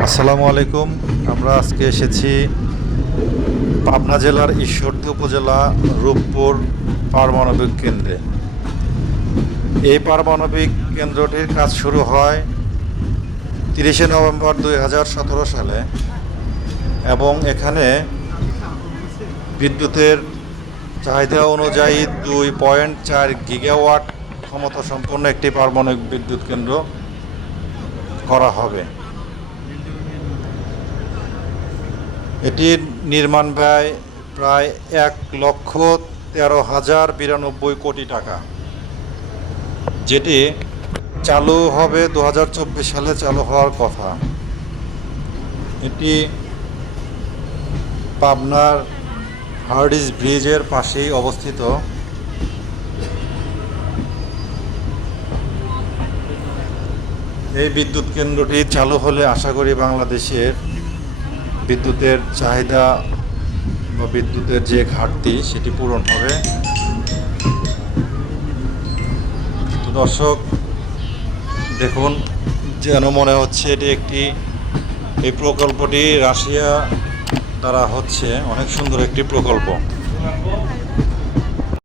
আসসালামু আলাইকুম। আমরা আজকে এসেছি পাবনা জেলার ঈশ্বরদী উপজেলা রূপপুর পারমাণবিক কেন্দ্রে। এই পারমাণবিক কেন্দ্রটির কাজ শুরু হয় তিরিশে নভেম্বর দুই হাজার সতেরো সালে এবং এখানে বিদ্যুতের চাহিদা অনুযায়ী দুই পয়েন্ট চার গিগাওয়াট ক্ষমতা সম্পন্ন একটি পারমাণবিক বিদ্যুৎ কেন্দ্র করা হবে। এটির নির্মাণ ব্যয় প্রায় এক লক্ষ তেরো হাজার বিরানব্বই কোটি টাকা, যেটি চালু হবে দু হাজার চব্বিশ সালে চালু হওয়ার কথা। এটি পাবনার হার্ডিস ব্রিজের পাশেই অবস্থিত। এই বিদ্যুৎ কেন্দ্রটি চালু হলে আশা করি বাংলাদেশের বিদ্যুতের চাহিদা বা বিদ্যুতের যে ঘাটতি সেটি পূরণ হবে। তো দর্শক, দেখুন, যেন মনে হচ্ছে এটি একটি, এই প্রকল্পটি রাশিয়া দ্বারা হচ্ছে অনেক সুন্দর একটি প্রকল্প।